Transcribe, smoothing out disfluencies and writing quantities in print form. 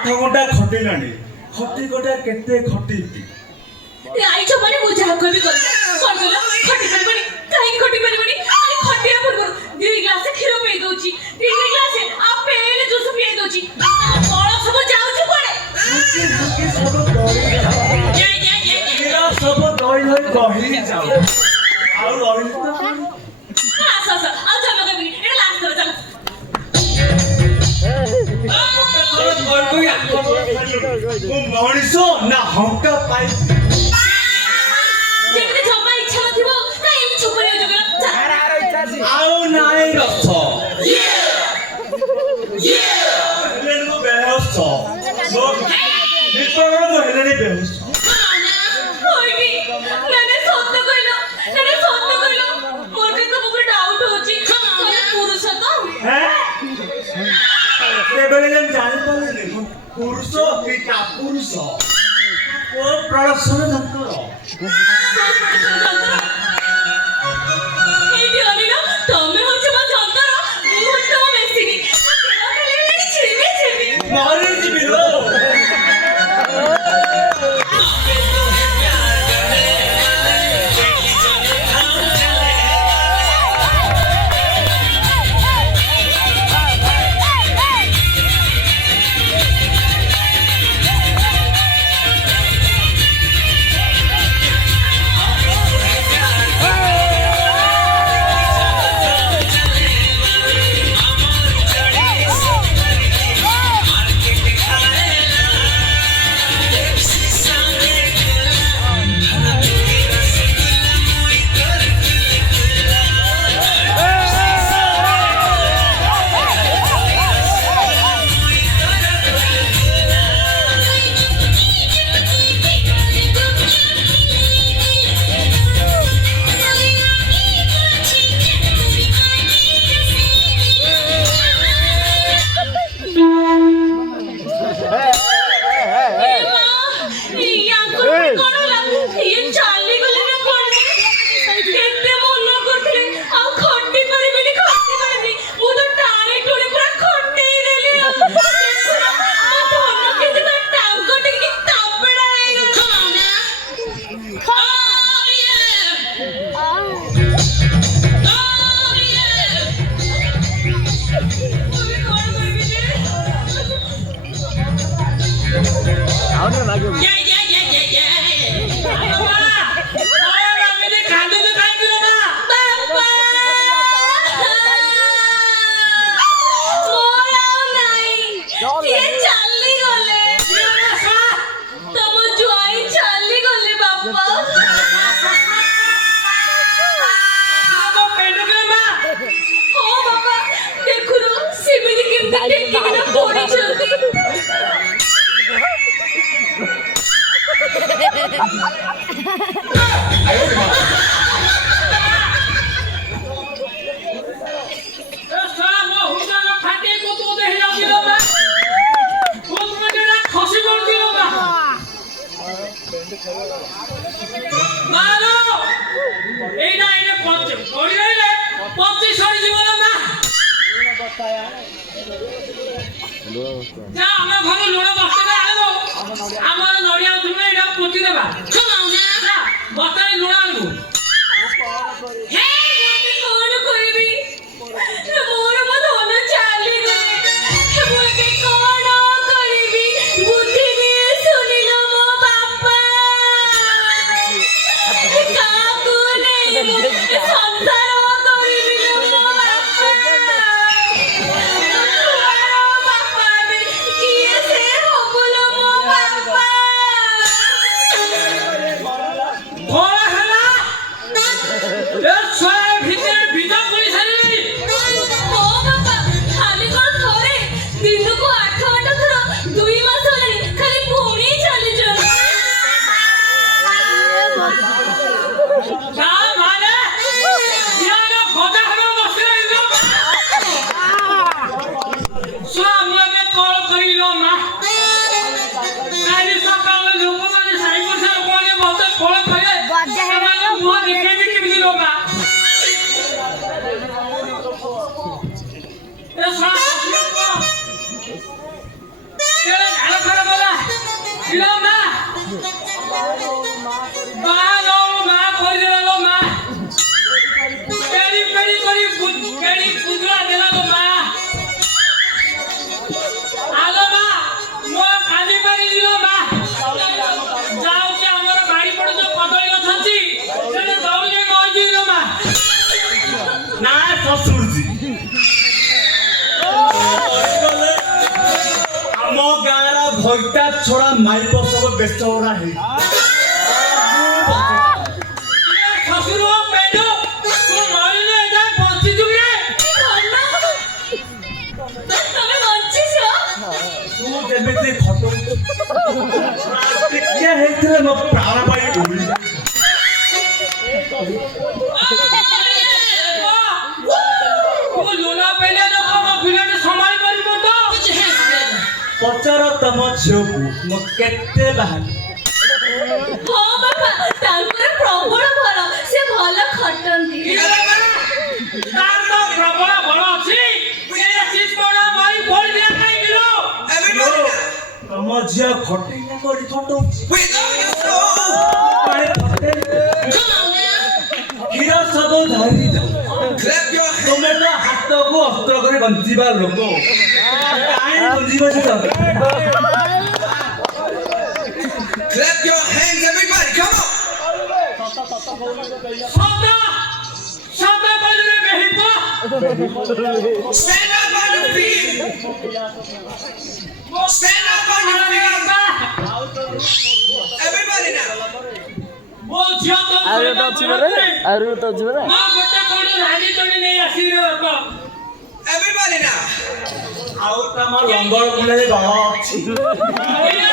8 घंटा खटिलानी खटी गोटा केते खटीबी ए आई छ माने मु जा कहबी कर कोन कहला खटी परबनी काई खटी परबनी अरे खटिया परबो 2 ग्लास खीर पी दोची 3 ग्लास आपेल जूस पी दोची बळ सब जाउची पड़े सब दही सब दही होई दही जाऊ आउ रहिली तो आस आ चलो कभी ए लास्ट कर चल मनीष ना हंका पाई जेते जमा इच्छा नथिबो काई चुप रे जगला आओ नाई रथ लेन को बेहोश लोग निपर को हेले बेहोश होइनी नाने सत्य कइलो मोर के तो मुरे डाउट होची कोन पुरुष तो हैं ते बेले जन जान पाले पुरुष की का पुरुष वो प्रोडक्शन धंधो एडी अनिलो तमे होछ मा जंतर मु तो मेसिनी तेरा कले छिबी मारे जीबी लो କରୁଛି ଆମ ଗାଁର ଭଇଟା ଛଡା ମାଇପ ସବୁ ବ୍ୟସ୍ତ ଗୁଡା ହେଇ ଶ୍ୱଶୁର ପେଣ୍ଡ ତୁ ମରିଲେ ଏଟା ବଞ୍ଚିଛୁ କି ରେ? ତମେ ବଞ୍ଚିଛ? ତୁ ଯେମିତି ଖଟଉଛୁ ଟିକେ ହେଇଥିଲେ ମୋ ପ୍ରାଣ ପାଇଁ ଉଡି ତୁ ଲୁନା ପେଣ୍ଡ ଲୋକ ମୋ ପିଲାଟେ ସମ୍ଭାଳି ପାରିବ ତ? ପଚାର ତମ ଝିଅକୁ ମୁଁ କେତେ ବାହାରି ହଁ ବାପା ତାଙ୍କର ପ୍ରବଳ ଭଲ ସେ ଭଲ ଖଟନ୍ତି ତାର ତ ପ୍ରବଳ ବଳ ଅଛି ଏ ଚିତ୍କଣ ମାରି ପଡ଼ିଲେ କାହିଁକି ଲୋ? ତମ ଝିଅ ଖଟେଇ କରି ଖଟଉଛି ପାଣି ଫଟେଇ କ୍ଷୀର ସବୁ ଧରି ତୁମେ ତ ହାତକୁ ଅସ୍ତ୍ର କରି ବଞ୍ଚିବା ଲୋକ କାହିଁ ବଞ୍ଚିବ ସେ Clap your hands, everybody! Come on! শব্দ কইলে বেহিব Stand up on your feet! Stand up on your feet! Everybody now! ମୋ ଝିଅ ତ ଆରୁ ତ ଅଛି ରେ ମା ଗୋଟେ କୋଣ ରାଣୀ ତଣୀ ନେଇ ଆସିଲେ ଲୋକ Everybody now! ଆଉ ତମ ଲଙ୍ଗଳ ମୂଳରେ ବଳ ଅଛି ଏଇଆ